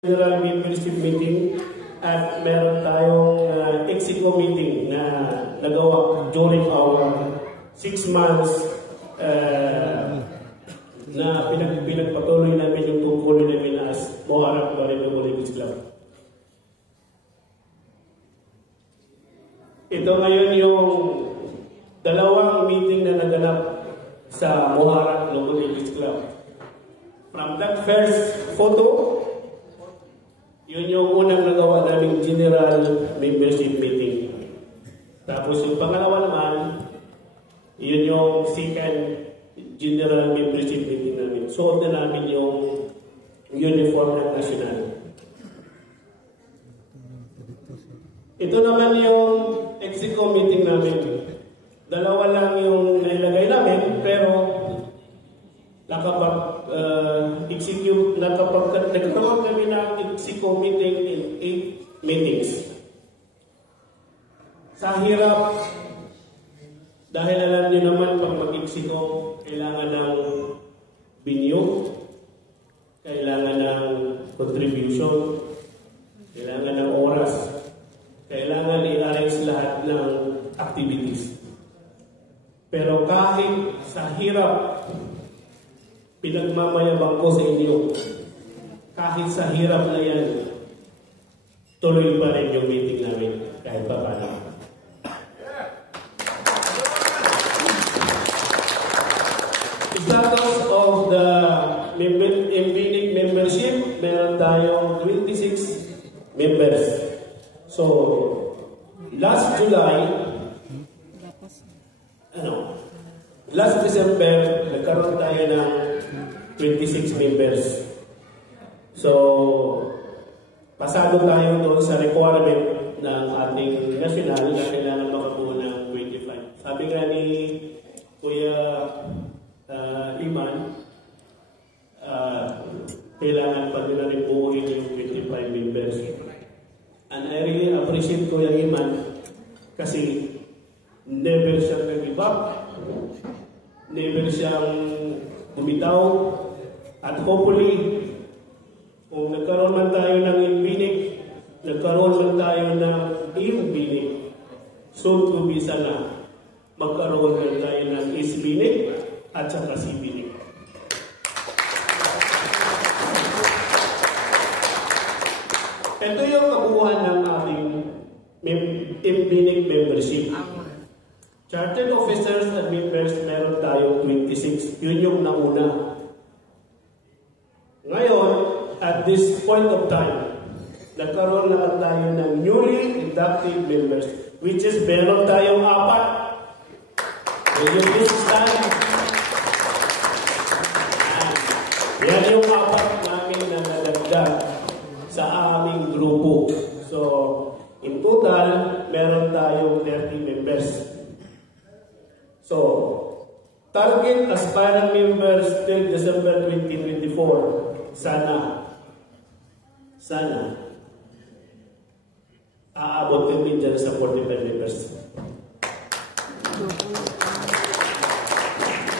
General Membership Meeting at meron tayong Execo meeting na nagawa during our 6 months na pinagpatuloy namin yung tungkulin namin as Moharap Renewable Ladies Club. Ito ngayon yung dalawang meeting na naganap sa Moharap Renewable Ladies Club. From that first photo, yun yung unang nagawa naming General Membership Meeting. Tapos yung pangalawa naman, yun yung second General Membership Meeting namin. Suot na namin yung uniform ng national. Ito naman yung Execo meeting namin. Dalawa lang yung nailagay namin, pero nagkaroon kami ng Execo meeting in 8 meetings. Sa hirap, dahil alam niyo naman pag mag-Execo, kailangan ng binyo, kailangan ng contribution, kailangan ng oras, kailangan i-arrange lahat ng activities. Pero kahit sa hirap, pinagmamayabang ko sa inyo, kahit sa hirap na yan, tuloy pa rin yung meeting namin kahit pa paano. Status of the MBNIC membership, meron tayong 26 members. So, last December, nagkaroon tayo ng 26 members. So, pasado tayo doon sa requirement ng ating national na kailangan makabuo ng 25. Sabi nga ni Kuya Iman, kailangan pa nila rin buuin yung 25 members. And I really appreciate Kuya Iman kasi never siyang nag-give up, never siyang bumitaw, at hopefully, kung nagkaroon man tayo ng MBNIC, nagkaroon man tayo ng MBNIC, soon to be sana, magkaroon man tayo ng SBNIC at saka CBNIC. Ito yung kabuuan ng ating MBNIC membership. Chartered officers and members, meron tayong 26. Yun yung nauna. Ngayon, at this point of time, nagkaroon na tayo ng newly inducted members, which is meron tayong 4. Will you please stand? Yan yung 4 namin na nadagdag sa aming grupo. So, in total, meron tayong 30 members. So, target aspirant members till December 2024, sana, aabot kami dyan sa 45 members.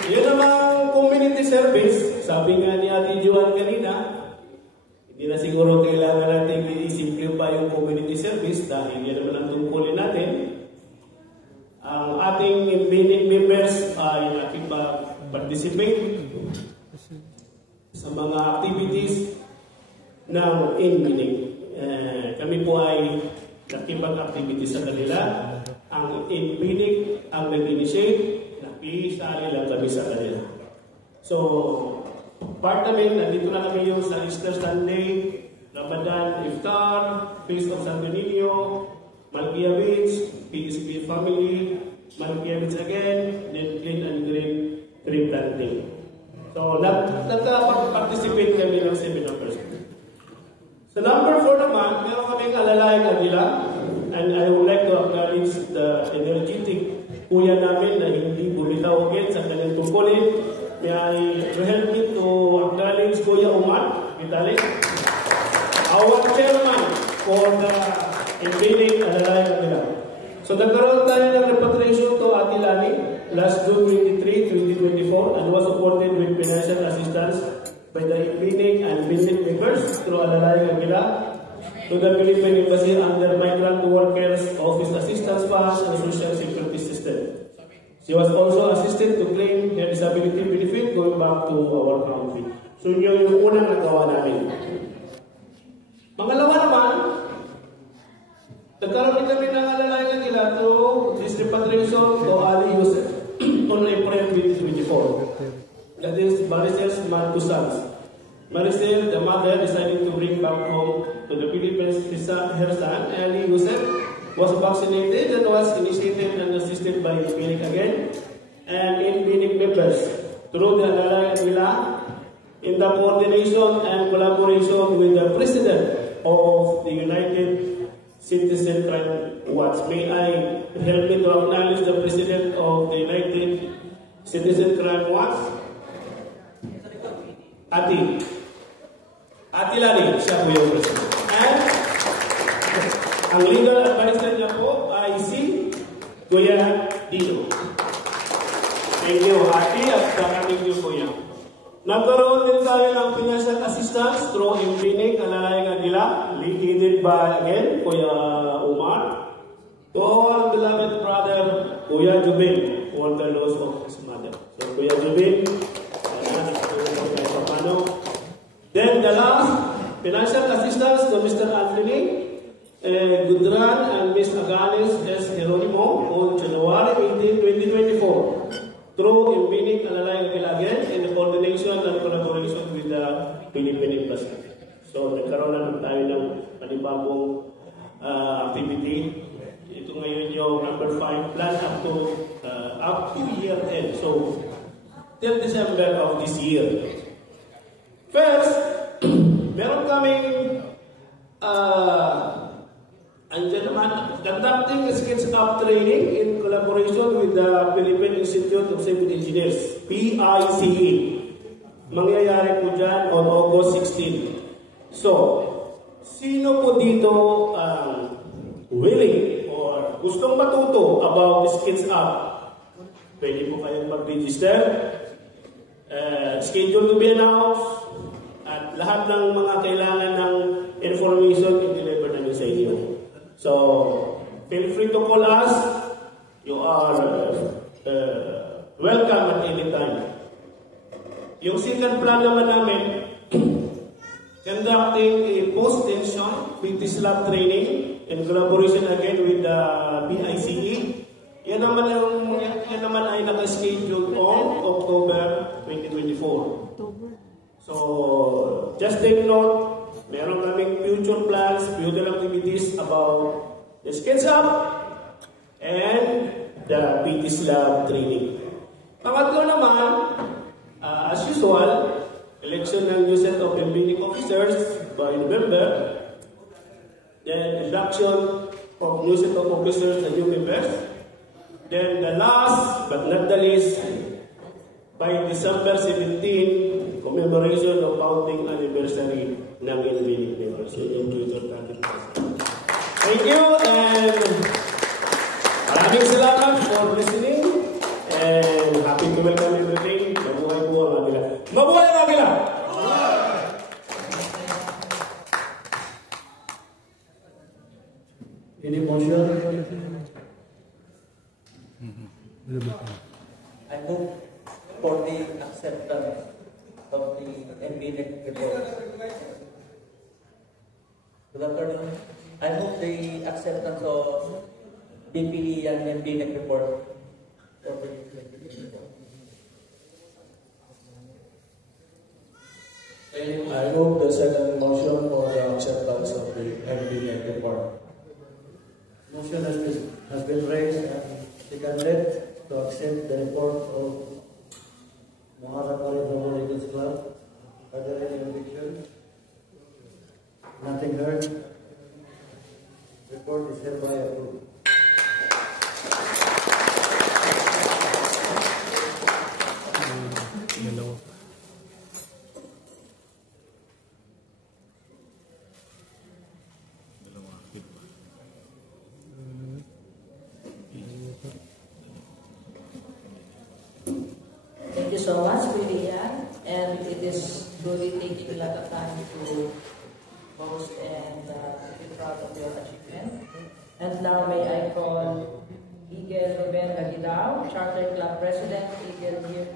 Yun namang community service, sabi nga ni Ate Joan kanina, hindi na siguro kailangan natin i-simplify yung community service dahil yan naman ang tungkulin natin. Ang ating MBNIC members ay nakipag-participate sa mga activities ng MBNIC. Kami po ay nakipag-activity sa kanila. Ang MBNIC ang nag-initiate, nakisali lang kami sa kanila. So, part namin, nandito na kami yung sa Easter Sunday, Ramadan Iftar, Feast of Santo Niño, Malkia Beach, PSP Family, Malkia Beach again, then Clean and Green Tree Planting. So, nagka-participate kami ng 7 members. Sa number 4 naman, meron kaming alalayan kanila, and I would like to acknowledge the energetic kuya namin na hindi bulitaw again sa kanyang tungkulin. May I help me to acknowledge Kuya Umar Vitalik, our chairman for the MBNIC alalayan kanila. So, nagkaroon tayo ng repatriation to Atilani last June 23, 2024 and was supported with financial assistance by the Inbinig and Binbin members through Alalayan Agila to the Philippine Embassy under Migrant Workers Office Assistance Funds and Social Security System. She was also assisted to claim her disability benefit going back to our country. So yun yung unang nagawa namin. Pangalawa naman, nagkaroon din kami ng Alalayan Agila to this repatriation to Ali Yusef on April 2024. That is Maricel's two sons. Maricel, the mother, decided to bring back home to the Philippines her son, Ali Yusef, was vaccinated and was initiated and assisted by Inbinig again and Inbinig members through the Alalayan Agila in the coordination and collaboration with the President of the United Citizen Crime Watch. May I help me to acknowledge the President of the United Citizen Crime Watch? Ati Lani, siya po yung President. And ang legal advisor niya po ay si Kuya Dino. Thank you, Ati, at thank you, Kuya. Nagkaroon din tayo ng financial assistance through Inbinig, Alalayan Agila, headed by, again, Kuya Umar. To our beloved brother, Kuya Jubin, who the loss of his mother. So, Kuya Jubin, then the last financial assistance to Mr. Anthony Gudran and Ms. Aganes S. Geronimo on January 18, 2024 through Inbinig, Alalayan Agila again in the coordination and collaboration with the Philippine Embassy. So nagkaroon na tayo ng panibagong activity. Ito ngayon yung number 5 plan up to year end. So till December of this year. First, meron kaming conducting a sketch-up training in collaboration with the Philippine Institute of Civil Engineers, PICE. Mangyayari po dyan on August 16. So, sino po dito willing or gustong matuto about the sketch-up? Pwede po kayong mag-register. Schedule to be announced. At lahat ng mga kailangan ng information i-deliver namin sa inyo. So, feel free to call us. You are welcome at any time. Yung second plan naman namin, conducting a post-tension PT slab training in collaboration again with the BICE. Yan naman ay naka-schedule on October 2024. So, just take note, meron kaming future plans, future activities about the SketchUp and the PT Slab training. Pangatlo naman, as usual, election ng new set of Inbinig officers by November, then induction of new set of officers and new members, then the last but not the least, by December 17, commemoration of founding anniversary ng Inbinig members. Thank you and maraming salamat for listening and happy to welcome everything. Mabuhay po ang Agila. Mabuhay ang Agila! Any motion? I move for the acceptance of the Inbinig report. Good afternoon. I move the acceptance of BPE and Inbinig report. I move the second motion for the acceptance of the Inbinig report. Motion has been raised and seconded to accept the report of Maharapari Brahmanical Club. Are there any objections? Nothing heard. Report is hereby approved. Thank you so much, William. And it is truly taking a lot of time to boast and be proud of your achievement. And now may I call Eagle Ruben Lagidao, Charter Club President, Eagle Year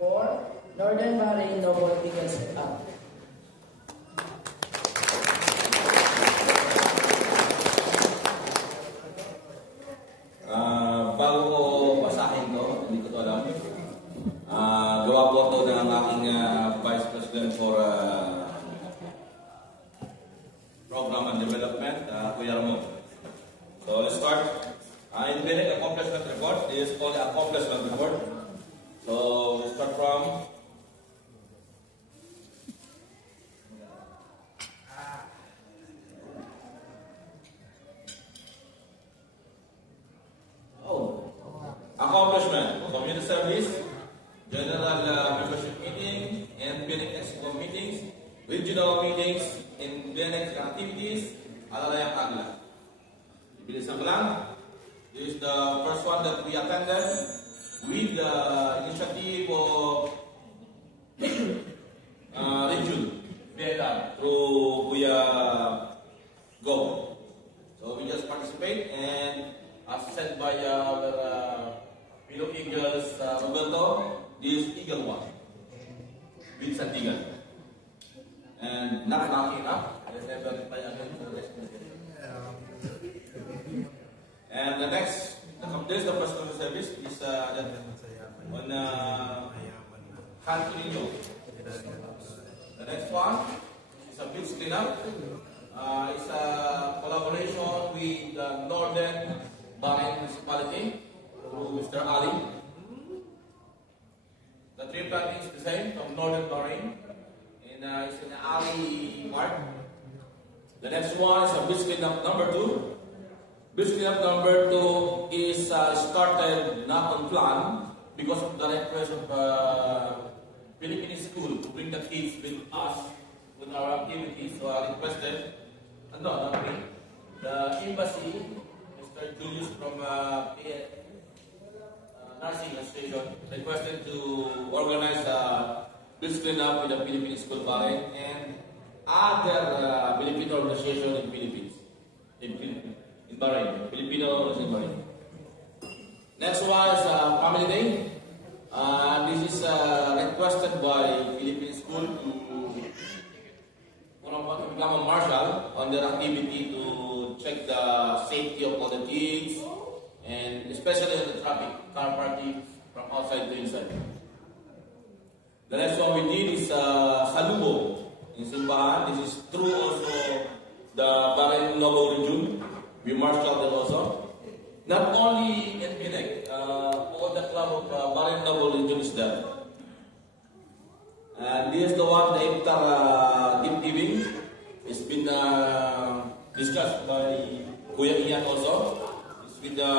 2023-2024, Northern Bahrain Noble Eagles Club. Bago ko basahin to, hindi ko to alam. Gawa po ito ng aking Vice President for Program and Development, Kuya Ramon. So let's start. In Benec Accomplishment Report, this is called the Accomplishment Report. So we'll start from accomplishment, community service, general membership meeting, and Benec Exco meetings, regional meetings, and Benec activities, Alalayang Agla. Ibilisan ko lang. This is the first one that we attended with the initiative of region, BNR, through Kuya Go. So we just participate, and as said by our Pilo Eagles, Roberto, this is Eagle 1, with Santigan. And not knocking up, there's never reply again to this. And the next, this is the first service, is on Hantuninyo. The next one is a beach cleanup. It's a collaboration with the Northern Bahrain Municipality through Mr. Ali. The tree planting is the same from Northern Bahrain, and it's in the Ali Park. The next one is a beach cleanup number 2. Beach cleanup number 2 is started not on plan because of the request of Philippine school to bring the kids with us with our activities. So I requested, not me, the embassy, Mr. Julius from Nursing Station, requested to organize a beach cleanup with the Philippine School Bahrain and other Filipino organization in Philippines. In Bahrain, Filipino organization in Bahrain. Next one is Family Day. This is requested by Philippine School to become a marshal on their activity to check the safety of all the kids and especially on the traffic, car parking from outside to inside. The next one we did is Salubo in Simbahan. This is through also the Bahrain Noble region. We marshaled them also. Not only in Benec, all the club of Bahrain Noble region is there. And this is the one, the iftar gift giving. It's been discussed by Kuya Ian also. It's with the